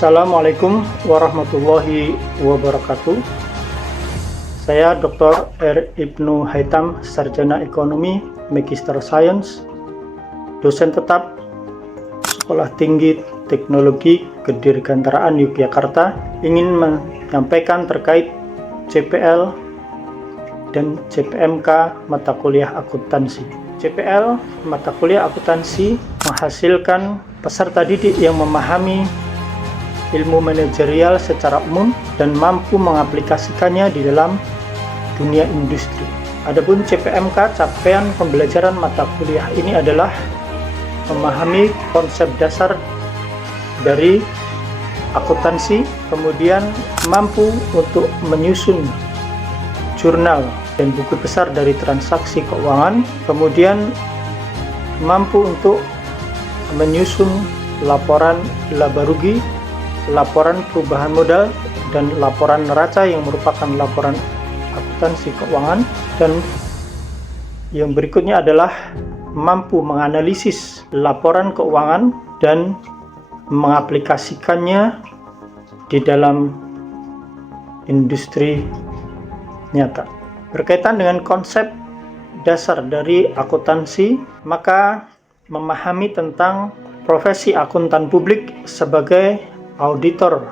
Assalamualaikum warahmatullahi wabarakatuh. Saya Dr. R. Ibnu Haitam, Sarjana Ekonomi, Magister Science, dosen tetap Sekolah Tinggi Teknologi Kedirgantaraan Yogyakarta, ingin menyampaikan terkait CPL dan CPMK mata kuliah akuntansi. CPL mata kuliah akuntansi menghasilkan peserta didik yang memahami ilmu manajerial secara umum dan mampu mengaplikasikannya di dalam dunia industri. Adapun CPMK, capaian pembelajaran mata kuliah ini adalah memahami konsep dasar dari akuntansi, kemudian mampu untuk menyusun jurnal dan buku besar dari transaksi keuangan, kemudian mampu untuk menyusun laporan laba rugi, laporan perubahan modal, dan laporan neraca yang merupakan laporan akuntansi keuangan. Dan yang berikutnya adalah mampu menganalisis laporan keuangan dan mengaplikasikannya di dalam industri nyata. Berkaitan dengan konsep dasar dari akuntansi, maka memahami tentang profesi akuntan publik sebagai auditor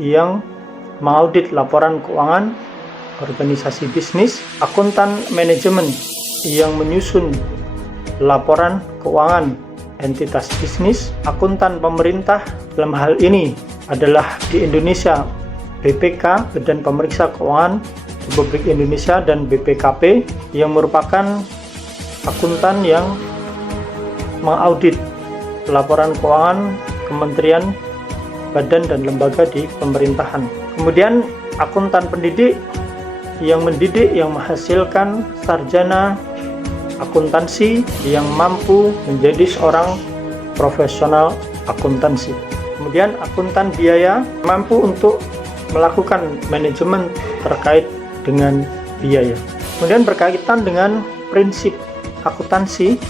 yang mengaudit laporan keuangan organisasi bisnis, akuntan manajemen yang menyusun laporan keuangan entitas bisnis, akuntan pemerintah dalam hal ini adalah di Indonesia BPK, Badan Pemeriksa Keuangan Republik Indonesia, dan BPKP yang merupakan akuntan yang mengaudit laporan keuangan kementerian, badan, dan lembaga di pemerintahan. Kemudian akuntan pendidik yang mendidik, yang menghasilkan sarjana akuntansi yang mampu menjadi seorang profesional akuntansi. Kemudian akuntan biaya mampu untuk melakukan manajemen terkait dengan biaya. Kemudian berkaitan dengan prinsip akuntansi,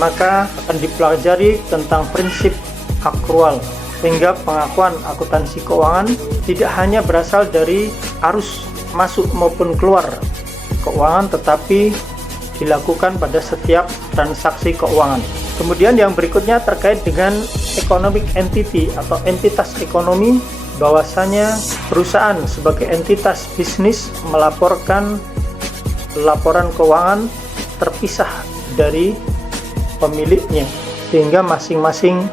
maka akan dipelajari tentang prinsip akrual, sehingga pengakuan akuntansi keuangan tidak hanya berasal dari arus masuk maupun keluar keuangan, tetapi dilakukan pada setiap transaksi keuangan. Kemudian yang berikutnya terkait dengan economic entity atau entitas ekonomi, bahwasanya perusahaan sebagai entitas bisnis melaporkan laporan keuangan terpisah dari pemiliknya, sehingga masing-masing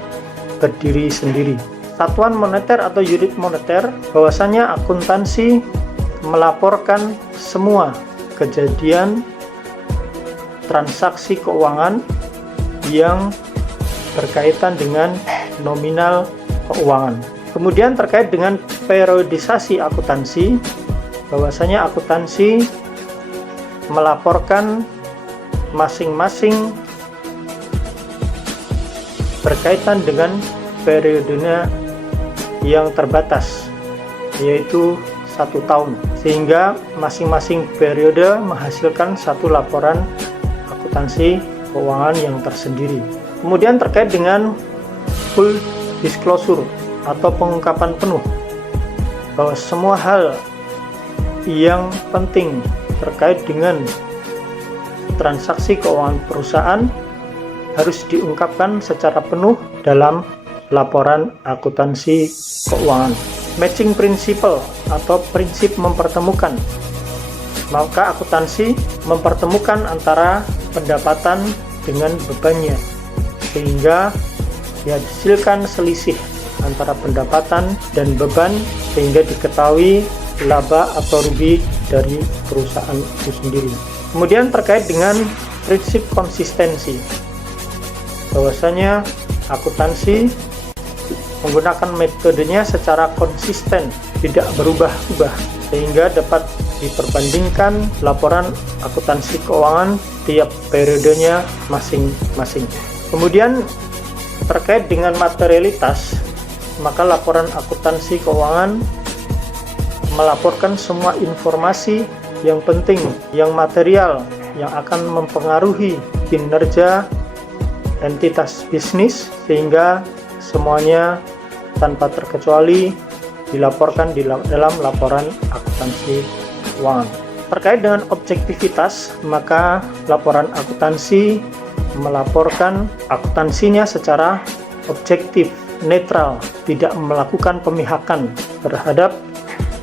berdiri sendiri. Satuan moneter atau unit moneter, bahwasanya akuntansi melaporkan semua kejadian transaksi keuangan yang berkaitan dengan nominal keuangan. Kemudian terkait dengan periodisasi akuntansi, bahwasanya akuntansi melaporkan masing-masing berkaitan dengan periodenya yang terbatas, yaitu 1 tahun, sehingga masing-masing periode menghasilkan satu laporan akuntansi keuangan yang tersendiri. Kemudian terkait dengan full disclosure atau pengungkapan penuh, bahwa semua hal yang penting terkait dengan transaksi keuangan perusahaan harus diungkapkan secara penuh dalam laporan akuntansi keuangan. Matching principle atau prinsip mempertemukan, maka akuntansi mempertemukan antara pendapatan dengan bebannya, sehingga dihasilkan selisih antara pendapatan dan beban, sehingga diketahui laba atau rugi dari perusahaan itu sendiri. Kemudian terkait dengan prinsip konsistensi, bahwasanya akuntansi menggunakan metodenya secara konsisten, tidak berubah-ubah, sehingga dapat diperbandingkan laporan akuntansi keuangan tiap periodenya masing-masing. Kemudian terkait dengan materialitas, maka laporan akuntansi keuangan melaporkan semua informasi yang penting, yang material, yang akan mempengaruhi kinerja entitas bisnis, sehingga semuanya tanpa terkecuali dilaporkan dalam laporan akuntansi keuangan. Terkait dengan objektivitas, maka laporan akuntansi melaporkan akuntansinya secara objektif, netral, tidak melakukan pemihakan terhadap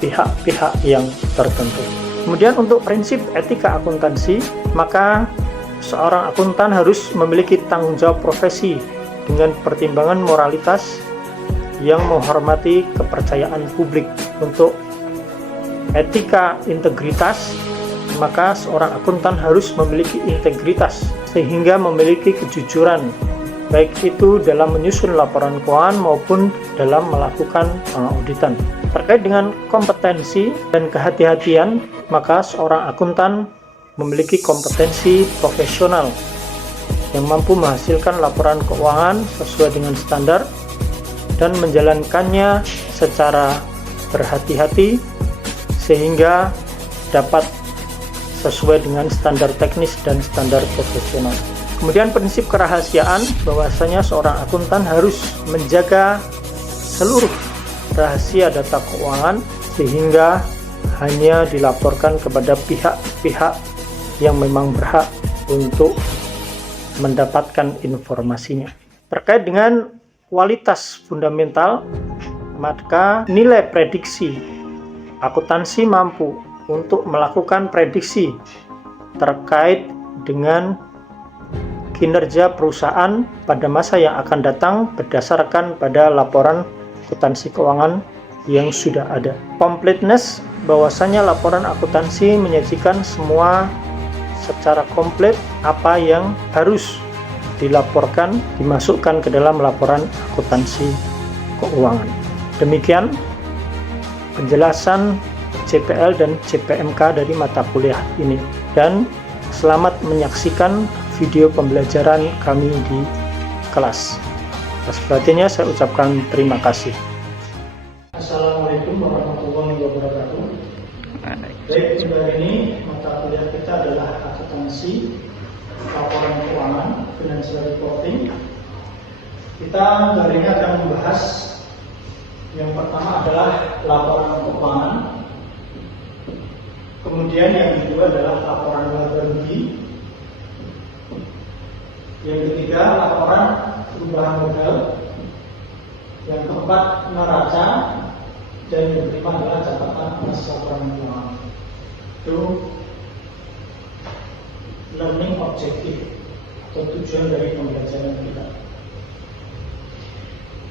pihak-pihak yang tertentu. Kemudian untuk prinsip etika akuntansi, maka seorang akuntan harus memiliki tanggung jawab profesi dengan pertimbangan moralitas yang menghormati kepercayaan publik. Untuk etika integritas, maka seorang akuntan harus memiliki integritas sehingga memiliki kejujuran, baik itu dalam menyusun laporan keuangan maupun dalam melakukan pengauditan. Terkait dengan kompetensi dan kehati-hatian, maka seorang akuntan memiliki kompetensi profesional yang mampu menghasilkan laporan keuangan sesuai dengan standar dan menjalankannya secara berhati-hati sehingga dapat sesuai dengan standar teknis dan standar profesional. Kemudian prinsip kerahasiaan, bahwasanya seorang akuntan harus menjaga seluruh rahasia data keuangan sehingga hanya dilaporkan kepada pihak-pihak yang memang berhak untuk mendapatkan informasinya. Terkait dengan kualitas fundamental, maka nilai prediksi akuntansi mampu untuk melakukan prediksi terkait dengan kinerja perusahaan pada masa yang akan datang berdasarkan pada laporan akuntansi keuangan yang sudah ada. Completeness, bahwasanya laporan akuntansi menyajikan semua secara komplit apa yang harus dilaporkan, dimasukkan ke dalam laporan akuntansi keuangan. Demikian penjelasan CPL dan CPMK dari mata kuliah ini, dan selamat menyaksikan video pembelajaran kami di kelas. Atas perhatiannya saya ucapkan terima kasih. Assalamualaikum warahmatullahi wabarakatuh. Baik, kali ini mata kuliah kita adalah akuntansi laporan keuangan, financial reporting. Kita kali ini akan membahas yang pertama adalah laporan keuangan, kemudian yang kedua adalah laporan laba rugi, yang ketiga laporan perubahan modal, yang keempat neraca, dan yang kelima adalah catatan atas laporan keuangan. Itu learning objective atau tujuan dari pembelajaran kita.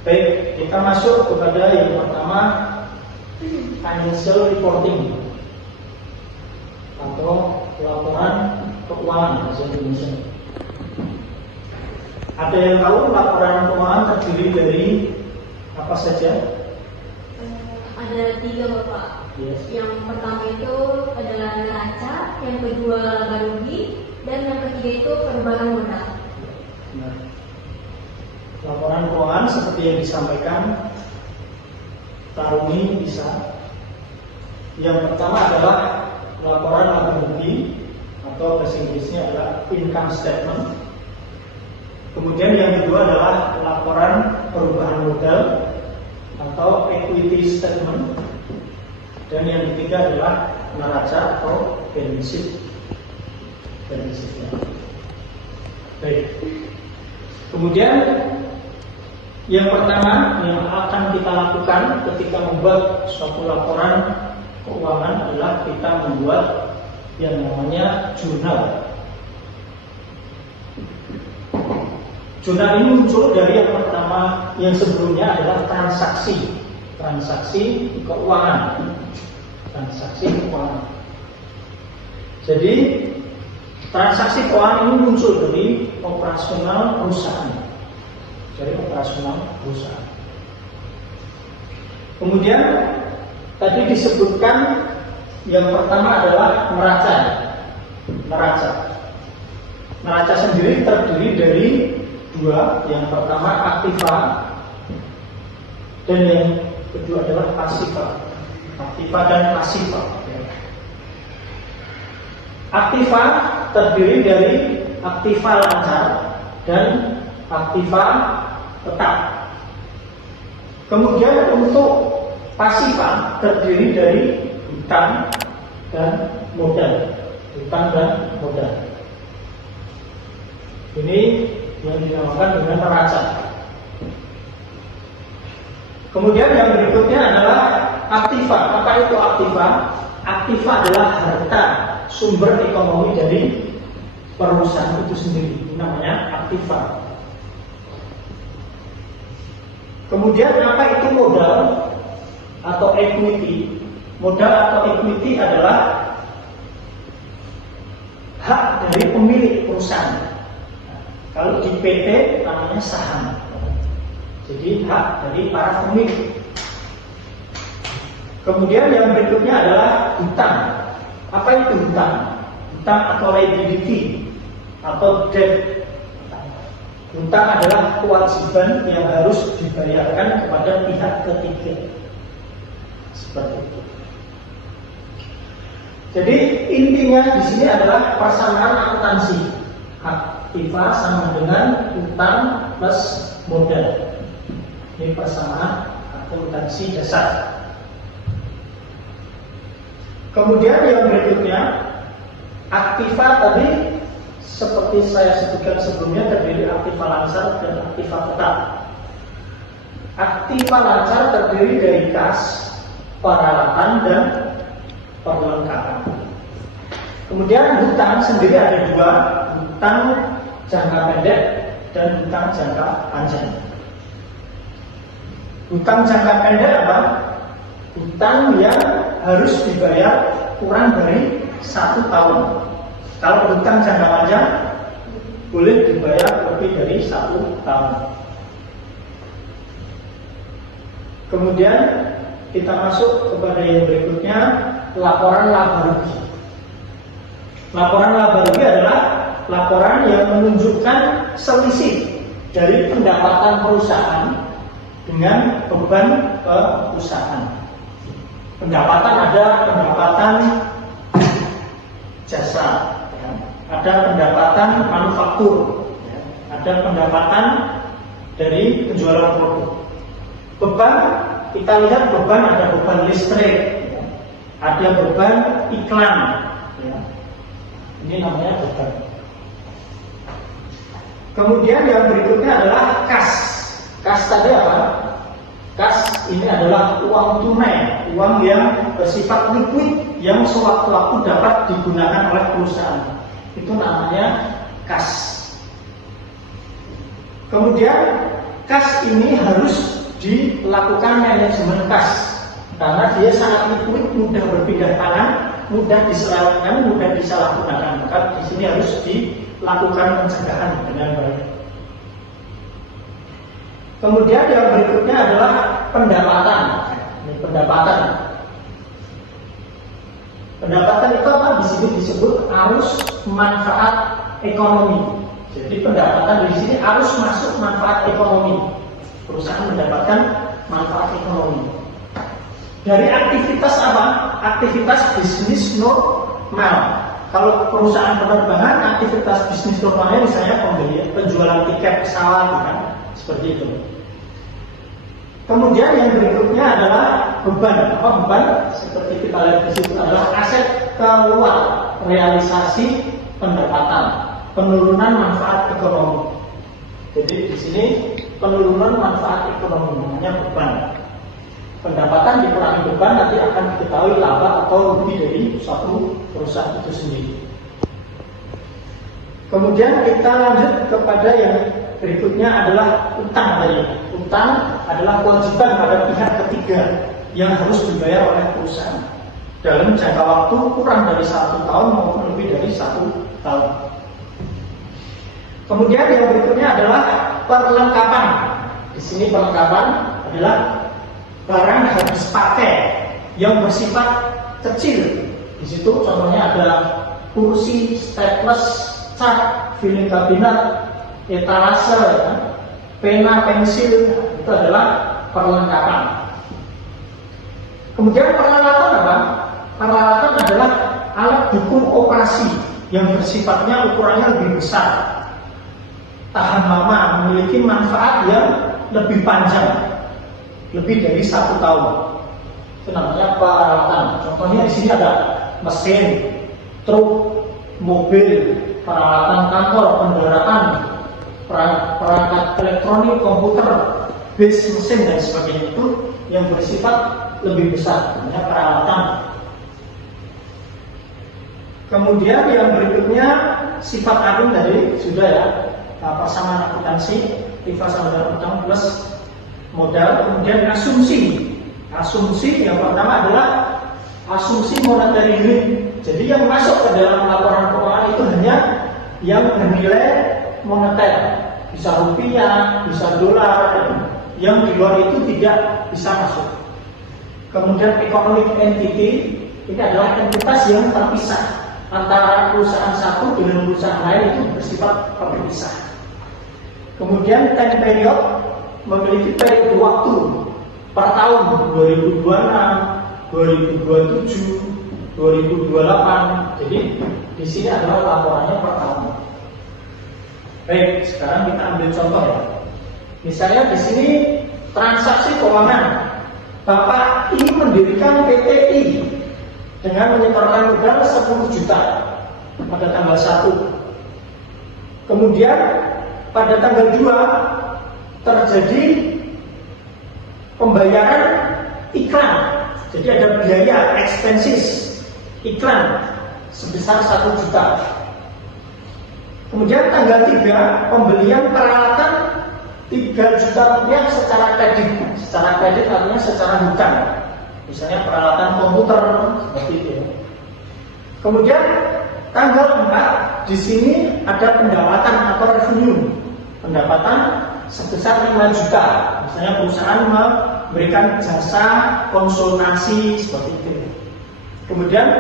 Baik, kita masuk kepada yang pertama, financial reporting atau laporan keuangan bahasa Indonesia. Ada yang tahu laporan keuangan terdiri dari apa saja? Ada 3, Bapak. Yes. Yang pertama itu adalah neraca, yang kedua laba rugi, dan yang ketiga itu perubahan modal. Nah, laporan keuangan seperti yang disampaikan Taruni bisa. Yang pertama adalah laporan laba rugi atau bahasa Inggrisnya adalah income statement. Kemudian yang kedua adalah laporan perubahan modal atau equity statement. Dan yang ketiga adalah neraca atau balance sheet. Baik. Kemudian yang pertama yang akan kita lakukan ketika membuat suatu laporan keuangan adalah kita membuat yang namanya jurnal. Jurnal ini muncul dari yang pertama, yang sebelumnya adalah transaksi keuangan. Jadi transaksi keuangan ini muncul dari operasional perusahaan. Kemudian tadi disebutkan yang pertama adalah neraca sendiri terdiri dari 2, yang pertama aktiva dan yang kedua adalah pasiva. Aktiva dan pasiva. Aktiva terdiri dari aktiva lancar dan aktiva tetap. Kemudian untuk pasifan terdiri dari hutang dan modal. Hutang dan modal. Ini yang dinamakan dengan neraca. Kemudian yang berikutnya adalah aktiva. Apa itu aktiva? Aktiva adalah harta sumber ekonomi dari perusahaan itu sendiri. Ini namanya aktiva. Kemudian apa itu modal atau equity? Modal atau equity adalah hak dari pemilik perusahaan. Kalau di PT namanya saham. Jadi hak dari para pemilik. Kemudian yang berikutnya adalah hutang. Apa itu hutang? Hutang atau liability atau debt. Hutang adalah kewajiban yang harus dibayarkan kepada pihak ketiga. Seperti itu. Jadi intinya di sini adalah persamaan akuntansi. Aktiva sama dengan hutang plus modal. Ini persamaan akuntansi dasar. Kemudian yang berikutnya, aktiva tadi seperti saya sebutkan sebelumnya terdiri aktiva lancar dan aktiva tetap. Aktiva lancar terdiri dari kas, peralatan dan perlengkapan. Kemudian hutang sendiri ada dua, hutang jangka pendek dan hutang jangka panjang. Hutang jangka pendek apa? Hutang yang harus dibayar kurang dari 1 tahun. Kalau hutang jangka panjang boleh dibayar lebih dari 1 tahun. Kemudian kita masuk kepada yang berikutnya, laporan laba rugi. Laporan laba rugi adalah laporan yang menunjukkan selisih dari pendapatan perusahaan dengan beban perusahaan. Pendapatan ada pendapatan jasa, ya. Ada pendapatan manufaktur, ya. Ada pendapatan dari penjualan produk. Beban, kita lihat beban ada beban listrik, ya. Ada beban iklan, ya. Ini namanya beban. Kemudian yang berikutnya adalah kas. Kas tadi apa? Kas ini adalah uang tunai, uang yang bersifat liquid yang sewaktu-waktu dapat digunakan oleh perusahaan. Itu namanya kas. Kemudian kas ini harus dilakukan manajemen kas karena dia sangat liquid, mudah berpindah tangan, mudah diselewengkan, mudah disalahgunakan. Maka di sini harus dilakukan pencegahan dengan baik. Kemudian yang berikutnya adalah pendapatan. Ini pendapatan. Pendapatan itu apa? Di sini disebut arus manfaat ekonomi. Jadi pendapatan di sini arus masuk manfaat ekonomi. Perusahaan mendapatkan manfaat ekonomi. Dari aktivitas apa? Aktivitas bisnis normal. Kalau perusahaan penerbangan, aktivitas bisnis normalnya misalnya pembelian, penjualan tiket pesawat, kan? Seperti itu. Kemudian yang berikutnya adalah beban. Apa beban? Seperti kita lihat di situ adalah aset keluar, realisasi pendapatan, penurunan manfaat ekonomi. Jadi di sini penurunan manfaat ekonomi namanya beban. Pendapatan dikurangi beban nanti akan diketahui laba atau rugi dari suatu perusahaan itu sendiri. Kemudian kita lanjut kepada yang berikutnya adalah utang tadi. Utang adalah kewajiban pada pihak ketiga yang harus dibayar oleh perusahaan dalam jangka waktu kurang dari 1 tahun maupun lebih dari 1 tahun. Kemudian yang berikutnya adalah perlengkapan. Di sini perlengkapan adalah barang habis pakai yang bersifat kecil. Di situ contohnya ada kursi, staples, cat, filing kabinet, etalase, ya, pena, pensil, itu adalah perlengkapan. Kemudian peralatan apa? Peralatan adalah alat dukung operasi yang bersifatnya ukurannya lebih besar, tahan lama, memiliki manfaat yang lebih panjang. lebih dari 1 tahun. Itu namanya peralatan. Contohnya di sini ada mesin, truk, mobil, peralatan kantor, kendaraan, perangkat elektronik, komputer, bis, mesin dan sebagainya, itu yang bersifat lebih besar, namanya peralatan. Kemudian yang berikutnya sifat agung tadi sudah ya, persamaan akuntansi, rival sama utang plus modal. Kemudian asumsi. Asumsi yang pertama adalah asumsi monetary unit. Jadi yang masuk ke dalam laporan keuangan itu hanya yang bernilai moneter, bisa rupiah, bisa dolar, yang di luar itu tidak bisa masuk. Kemudian economic entity, ini adalah entitas yang terpisah antara perusahaan satu dengan perusahaan lain, itu bersifat terpisah. Kemudian time period, memiliki periode waktu per tahun 2026, 2027, 2028. Jadi di sini adalah laporannya per tahun. Baik, sekarang kita ambil contoh ya. Misalnya di sini transaksi keuangan. Bapak ini mendirikan PTI dengan menyetorkan modal 10 juta pada tanggal 1. Kemudian pada tanggal 2 terjadi pembayaran iklan. Jadi ada biaya expenses iklan sebesar 1 juta. Kemudian tanggal 3 pembelian peralatan 3 juta rupiah secara kredit. Secara kredit artinya secara hutang. Misalnya peralatan komputer seperti itu. Kemudian tanggal 4 di sini ada pendapatan atau revenue. Pendapatan sebesar 5 juta. Misalnya perusahaan memberikan jasa konsultasi seperti itu. Kemudian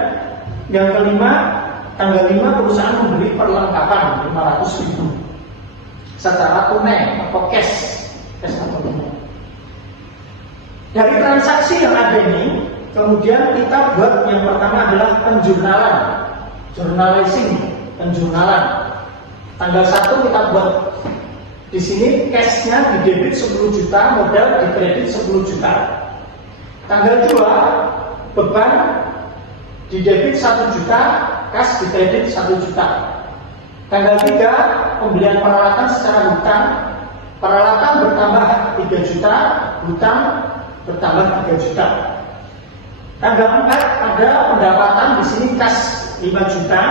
yang kelima, tanggal 5 perusahaan memberi perlengkapan 500.000 secara tunai atau cash atau tunai. Dari transaksi yang ada ini, kemudian kita buat yang pertama adalah penjurnalan, journalizing, penjurnalan. Tanggal 1 kita buat di sini cashnya di debit 10 juta, modal di kredit 10 juta. Tanggal 2 beban di debit 1 juta, kas di kredit 1 juta. Tanggal 3 pembelian peralatan secara hutang, peralatan bertambah 3 juta, hutang bertambah 3 juta. Tanggal 4 ada pendapatan di sini kas 5 juta,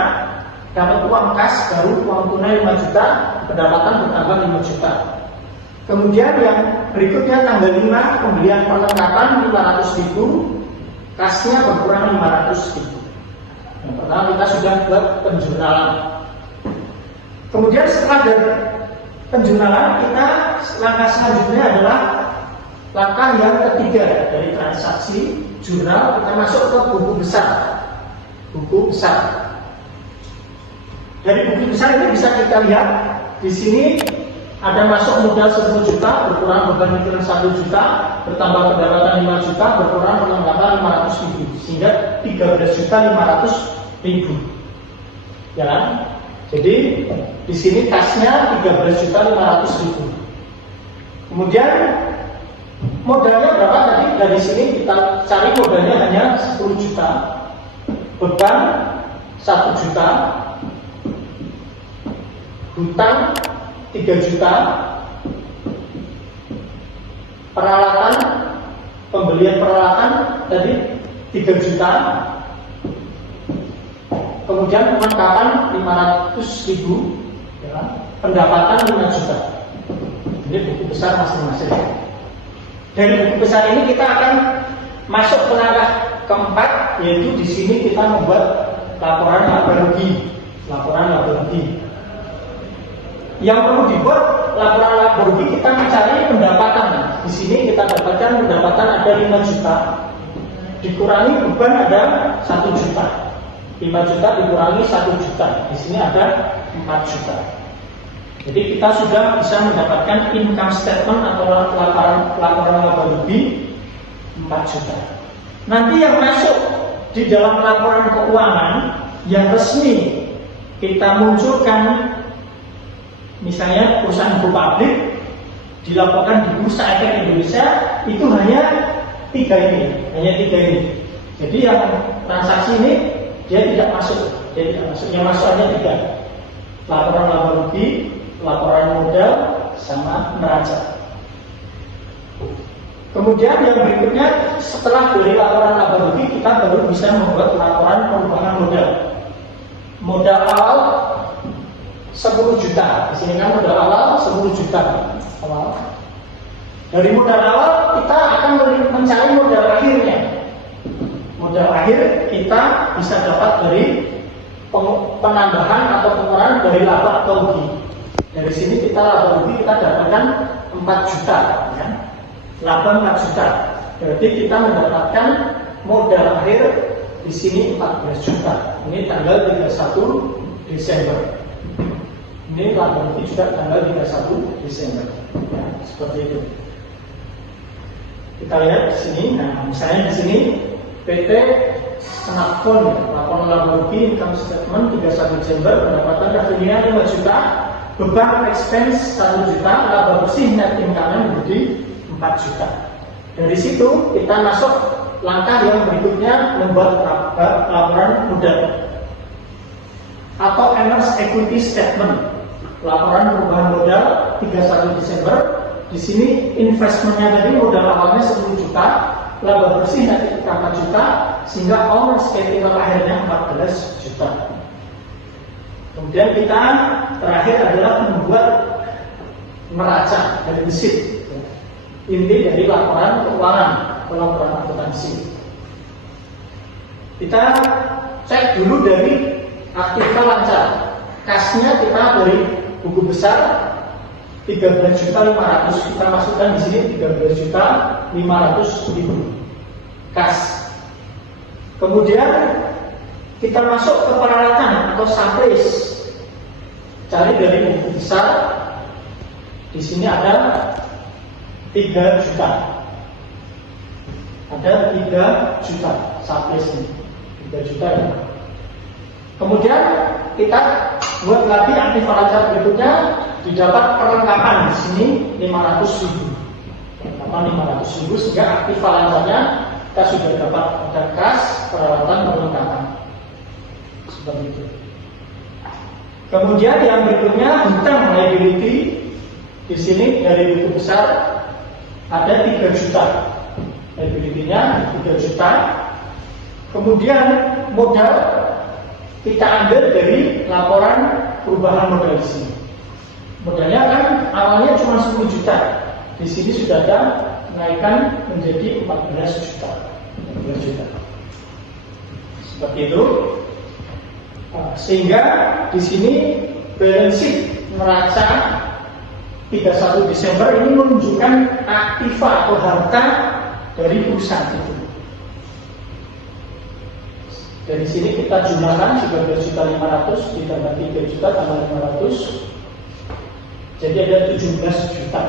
dapat uang kas baru uang tunai 5 juta, pendapatan bertambah 5 juta. Kemudian yang berikutnya tanggal 5 pembelian perlengkapan 500.000, kasnya berkurang 500.000. Yang pertama kita sudah buat penjurnalan. Kemudian setelah dari penjurnalan, kita langkah selanjutnya adalah langkah yang ketiga dari transaksi jurnal, kita masuk ke buku besar. Buku besar. Dari buku besar ini bisa kita lihat di sini ada masuk modal 10 juta, berkurang beban pikiran 1 juta, bertambah pendapatan 5 juta, berkurang pendapatan 500.000, sehingga 13.500.000. Ya kan? Jadi di sini kasnya 13.500.000. Kemudian modalnya berapa tadi? Dari sini kita cari modalnya hanya 10 juta, beban 1 juta, hutang 3 juta, peralatan, pembelian peralatan tadi 3 juta, kemudian perlengkapan 500.000, ya, pendapatan 5 juta. Ini buku besar masing-masing. Dari buku besar ini kita akan masuk ke langkah keempat, yaitu di sini kita membuat laporan laba rugi. Laporan laba rugi. Yang perlu dibuat laporan laba rugi, kita mencari pendapatan. Di sini kita dapatkan pendapatan ada 5 juta, dikurangi beban ada 1 juta. 5 juta dikurangi 1 juta. Di sini ada 4 juta. Jadi kita sudah bisa mendapatkan income statement atau laporan laba rugi 4 juta. Nanti yang masuk di dalam laporan keuangan yang resmi kita munculkan, misalnya perusahaan go public, dilaporkan di Bursa Efek Indonesia itu hanya tiga ini. Jadi yang transaksi ini dia tidak masuk, yang masuk hanya tiga: laporan laba rugi, laporan modal, sama neraca. Kemudian yang berikutnya, setelah dari laporan laba rugi, kita baru bisa membuat laporan perubahan modal. Modal awal 10 juta. Di sini kan modal awal 10 juta. Dari modal awal kita akan mencari modal akhirnya. Modal akhir kita bisa dapat dari penambahan atau pengurangan dari laba atau rugi. Dari sini kita laba rugi kita dapatkan 4 juta, ya. Laba 4 juta. Berarti kita mendapatkan modal akhir di sini 14 juta. Ini tanggal 31 Desember. Ini laba rugi juga tanggal 31 Desember. Ya, seperti itu. Kita lihat di sini. Nah, misalnya di sini PT Smartphone, laporan laba rugi income statement 31 Desember, pendapatan revenue 5 juta, beban expense 1 juta, laba bersih net income menjadi 4 juta. Dari situ kita masuk langkah yang berikutnya, membuat laporan modal atau earnings equity statement. Laporan perubahan modal 31 Desember. Di sini investmentnya tadi modal awalnya 10 juta, laba bersih nanti 4 juta, sehingga owner's capital akhirnya 14 juta. Kemudian kita terakhir adalah membuat neraca dari defisit, inti dari laporan keuangan, laporan akuntansi. Kita cek dulu dari aktiva lancar. Kasnya kita dari buku besar 13.500.000, kita masukkan di sini 13.500.000 kas. Kemudian kita masuk ke peralatan atau supplies. Cari dari buku besar. Di sini ada 3 juta. Ada 3 juta supplies ini. 3 juta ya. Kemudian kita buat lagi aktiva lancar berikutnya, didapat perlengkapan di sini 500.000. Perlengkapan 500.000, sehingga aktiva lancarnya kita sudah dapat ada kas, peralatan, perlengkapan. Seperti itu. Kemudian yang berikutnya hutang liability. Di sini dari buku besar ada 3 juta. Liability-nya 3 juta. Kemudian modal kita ambil dari laporan perubahan modal di sini. Modalnya kan awalnya cuma 10 juta. Di sini sudah ada naikkan menjadi 14 juta. 14 juta. Seperti itu. Sehingga di sini balance sheet neraca 31 Desember ini menunjukkan aktiva atau harta dari perusahaan itu. Dari sini kita jumlahkan 13.500.000 ditambah 3 juta tambah 500, jadi ada 17 juta.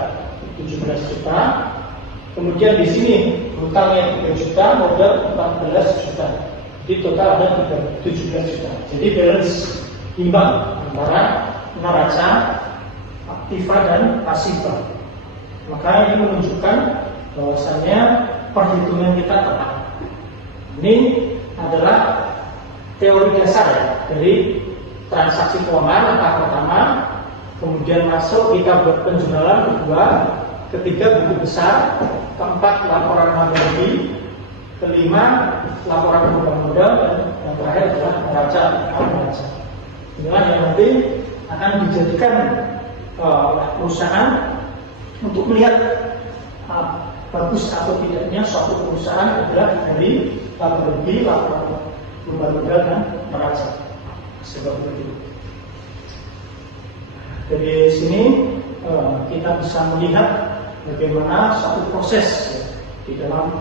17 juta. Kemudian di sini hutangnya 3 juta, modal 14 juta. Jadi total ada 17 juta. Jadi balance imbang antara neraca aktiva dan pasiva. Maka ini menunjukkan bahwasanya perhitungan kita tepat. Ini adalah teori dasar dari transaksi keuangan. Langkah pertama, kemudian masuk kita buat penjualan, kedua, ketiga buku besar, keempat laporan laba rugi, kelima laporan perubahan modal, dan yang terakhir adalah neraca. Inilah yang nanti akan dijadikan perusahaan untuk melihat bagus atau tidaknya suatu perusahaan adalah dari laba rugi, laporan perubahan modal, dan neraca. Seperti itu. Dari sini kita bisa melihat bagaimana suatu proses di dalam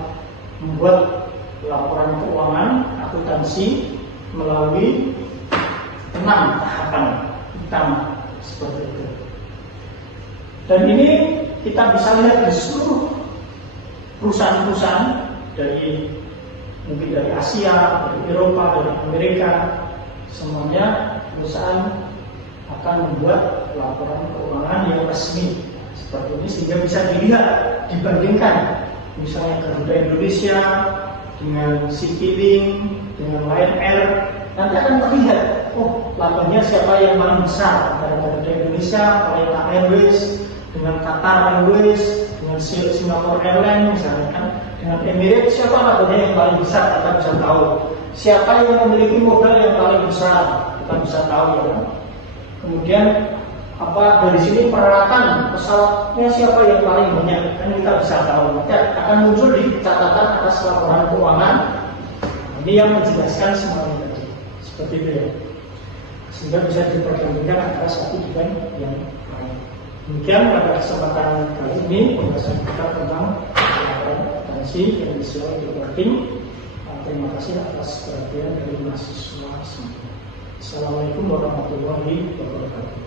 membuat laporan keuangan akuntansi melalui 6 tahapan utama seperti itu. Dan ini kita bisa lihat di seluruh perusahaan-perusahaan dari mungkin dari Asia, dari Eropa, dari Amerika, semuanya perusahaan akan membuat laporan keuangan yang resmi seperti ini, sehingga bisa dilihat, dibandingkan misalnya Garuda Indonesia dengan Citylink, dengan Lion Air, nanti akan terlihat, oh labanya siapa yang paling besar antara Garuda Indonesia, Malaysia Airways, dengan Qatar Airways, dengan Singapore Airlines misalnya kan, dengan Emirates, siapa labanya yang paling besar, kita bisa tahu. Siapa yang memiliki modal yang paling besar, kita bisa tahu ya kan. Kemudian dari sini peralatan pesawatnya siapa yang paling banyak, kan kita bisa tahu. Nanti akan muncul di catatan atas laporan keuangan. Ini yang menjelaskan semuanya tadi, seperti itu ya. Sehingga bisa diperbandingkan antara satu dengan yang lain. Demikian pada kesempatan kali ini pembahasan kita tentang akuntansi financial reporting. Terima kasih atas perhatian dari mahasiswa semua. Assalamualaikum warahmatullahi wabarakatuh.